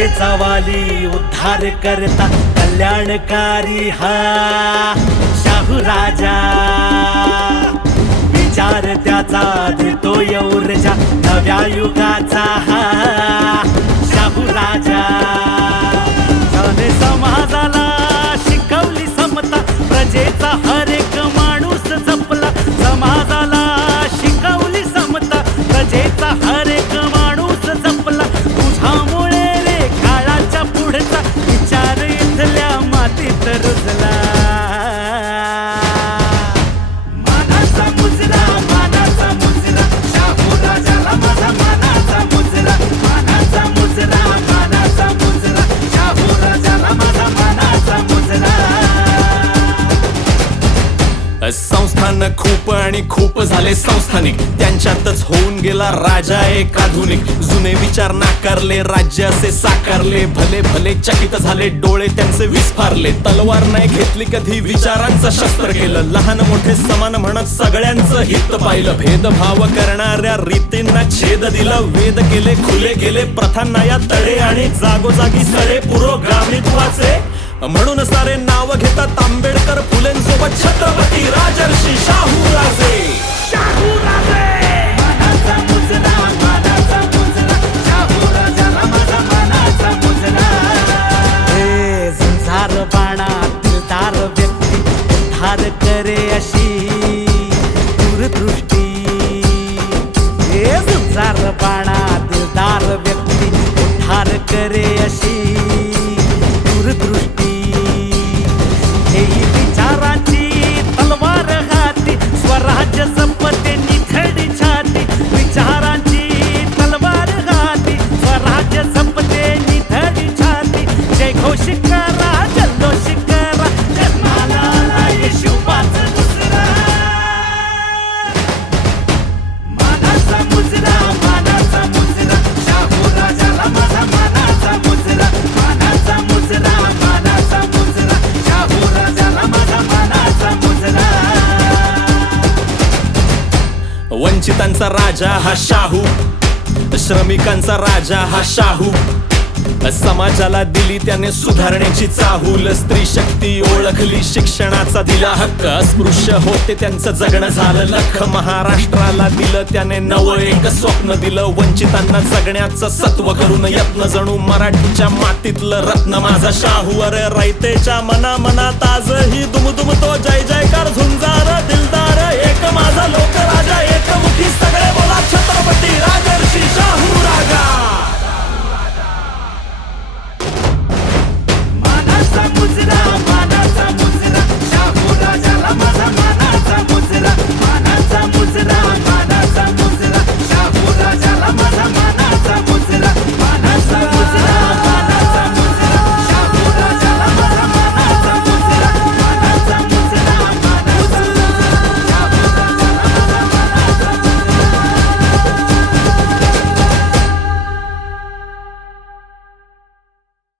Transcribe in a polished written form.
प्रजेचा वाली उद्धार करता कल्याणकारी हा शाहू राजा। विचार त्याचा देतोय ऊर्जा नव्या युगाचा हा शाहू राजा। त्याने समाजाला शिकवली समता, प्रजेचा हर एक माणूस जपला। समाजाला शिकवली समता, प्रजेचा हर एक माणूस जपला। तुझ्यामुळे रे काळाच्या पुढचा विचार इथल्या मातीत रुजला। मानाचा मुजरा, मानाचा मुजरा, शाहू राजाला माझा मानाचा मुजरा। मानाचा मुजरा, मानाचा मुजरा, शाहू राजाला माझा मानाचा मुजरा। संस्थान खूप आणि खूप झाले संस्थानिक, त्यांच्यातच होऊन गेला राजा एक आधुनिक। जुने विचार नाकारले, राज्य असे साकारले, भले भले चकित झाले, डोळे त्यांचे विस्फारले। तलवार नाही घेतली कधी, विचारांचं शस्त्र केलं, लहान मोठे समान म्हणत सगळ्यांचं हित पाहिलं। भेदभाव करणाऱ्या रीतींना छेद दिला, वेद केले खुले गेले, प्रथांना या तडे आणि जागोजागी सडे पुरोगामित्वाचे। म्हणून सारे नाव घेतात आंबेडकर फुलेंसोबत छत्रपती राजर्षी शाहू राजे। शाहू राजे, मानाचा मुजरा, मानाचा मुजरा, शाहू राजाला माझा मानाचा मुजरा। हे झुंजार बाणा दिलदार व्यक्ती उद्धार करे अशी दूरदृष्टी। हे झुंजार बाणा दिलदार व्यक्ती उद्धार करे अशी दूरदृष्टी। हेही विचारांची तलवार हाती, स्वराज्य संपत्ती निथडी छाती। विचारांची तलवार हाती, स्वराज्य संपत्ती निथडी छाती। जय घोष करा, जल्लोष करा, जन्माला आला येशूवाचा दुसरा। मानाचा मुजरा, मानाचा मुजरा, शाहू राजाला माझा मानाचा मुजरा। मानाचा मुजरा, मानाचा मुजरा, शाहू राजाला माझा मानाचा मुजरा। वंचितांचा राजा हा शाहू, श्रमिकांचा राजा हा शाहू। समाजाला दिली त्याने सुधारण्याची चाहूल, स्त्री शक्ती ओळखली, शिक्षणाचा दिला हक्क। अस्पृश्य होते त्यांचं जगणं झालं लख, महाराष्ट्राला दिलं त्याने नवं एक स्वप्न दिलं। वंचितांना जगण्याचं सत्व करून यत्न, जणू मराठीच्या मातीतलं रत्न माझा शाहू। अरे रयतेच्या मनामनात आजही दुमदुमतो जय जयकार झुंजार दिलदार एक माझा लोक।